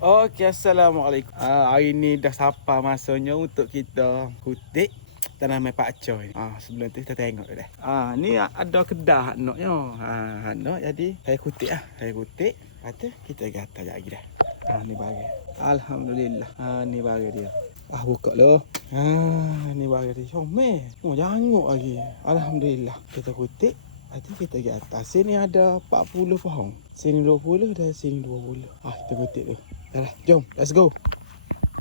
Okey, Assalamualaikum. Hari ni dah sampai masanya untuk kita kutip tanaman pakcoy. Sebelum tu kita tengok dah. Ni ada kedah naknya. Nak jadi saya kutip ah. Saya kutip. Lepas tu kita gata lagi dah. Ni bagi. Alhamdulillah. Ni bagi dia. Buka lo. Ni bagi dia. Comel. Janguk lagi. Alhamdulillah. Kita kutip. Lepas tu kita pergi atas. Sini ada 40 pohon. Sini 20 dan sini 20. Kita kutip tu. Dah, jom, let's go.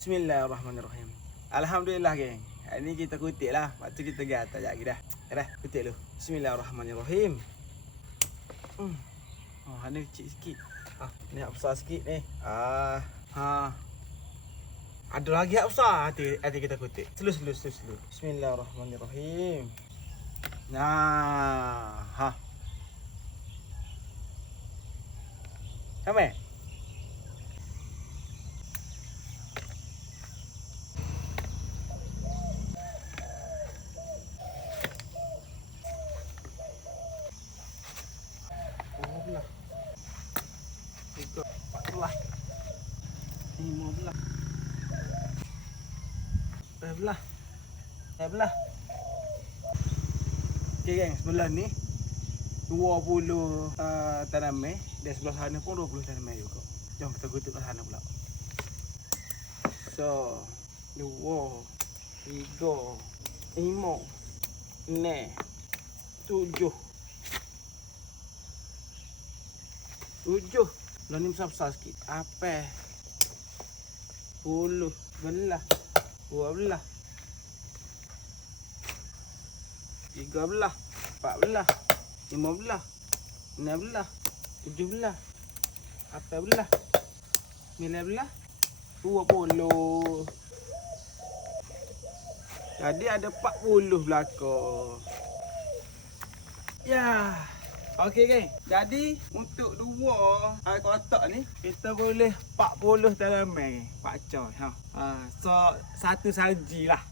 Bismillahirrahmanirrahim. Alhamdulillah, geng. Hari ni kita kutip lah. Lepas tu kita pergi atas lagi dah. Dah, kutip dulu. Bismillahirrahmanirrahim. Ni kecil sikit. Ni yang besar sikit ni. Ada lagi yang besar. Hati kita kutip. Slow. Bismillahirrahmanirrahim. Sampai? Tiga, 14, 15, 16. Okey geng, sebelah ni 20 tanaman dan sebelah sana pun 20 tanaman juga. Jom kita kutip ke sana pula. 2, 3, 5, 6, 7. 7. Belah ni besar-besar sikit. Apa? 10, 11, 12, 13, 14, 15, 16, 17, 18, 19, 20. Jadi ada 40 belakang. Ya. Okey geng. Jadi untuk dua kotak ni kita boleh 40 tanaman pakcoy. So satu saji lah.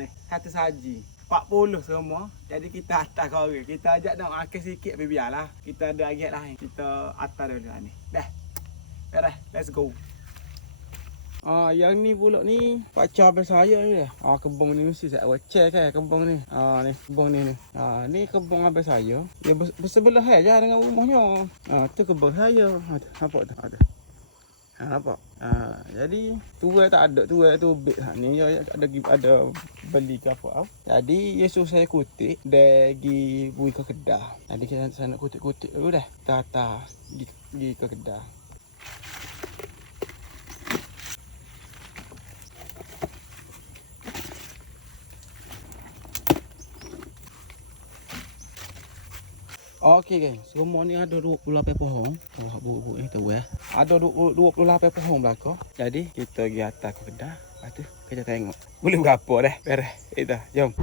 Ni satu saji. 40 semua. Jadi kita atas korang. Kita ajak nak makan sikit tapi biarlah. Kita ada agak lain. Kita atas dulu ni. Dah. Let's go. Yang ni pula ni pakcoy apa saya ni dah. Kebun ni mesti saya check kebun ni. Ni kebun ni. Ni kebun abang saya. Dia bersebelah aja dengan rumahnya. Tu kebun saya. Nampak tu? Ada. Nampak? Jadi tua tak ada, tua tu bit ni ada beli ke apa. Jadi Yesus saya kutip dia pergi bui ke Kedah. Jadi saya nak kutip dulu dah. Tata pergi ke Kedah. Okey geng, semua ni ada 28 pohon. Buruk ni tahu ya. Ada 28 pohon belakang. Jadi kita pergi atas ke Kedah. Lepas tu kita tengok boleh berapa dah. Beres. Kita jom.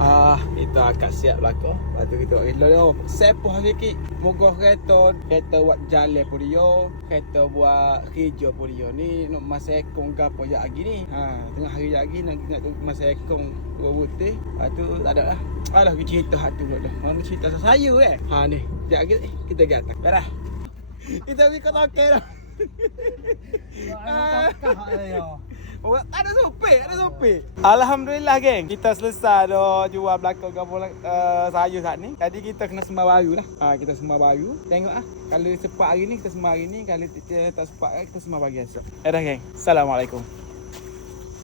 Kita akan siap belakang. Lepas tu kita sepuh sikit. Moga kereta buat jalan pun dia. Kereta buat kerja pun dia. Ni nak masa ekong ke apa jak lagi ni. Tengah hari lagi nak masa ekong putih. Lepas tu tak ada lah. Alah cerita hati pula dah. Mana cerita saya ni. Sekejap lagi kita pergi atas. Beres. Kita pergi ke token dah. Ada sopir. Alhamdulillah geng. Kita selesai dah jual belakang gabung sayur saat ni. Jadi kita kena sembah baru lah. Kita sembah baru. Tengok Kalau sempat hari ni kita sembah hari ni. Kalau tak sempat kita sembah pagi esok. Dah geng. Assalamualaikum.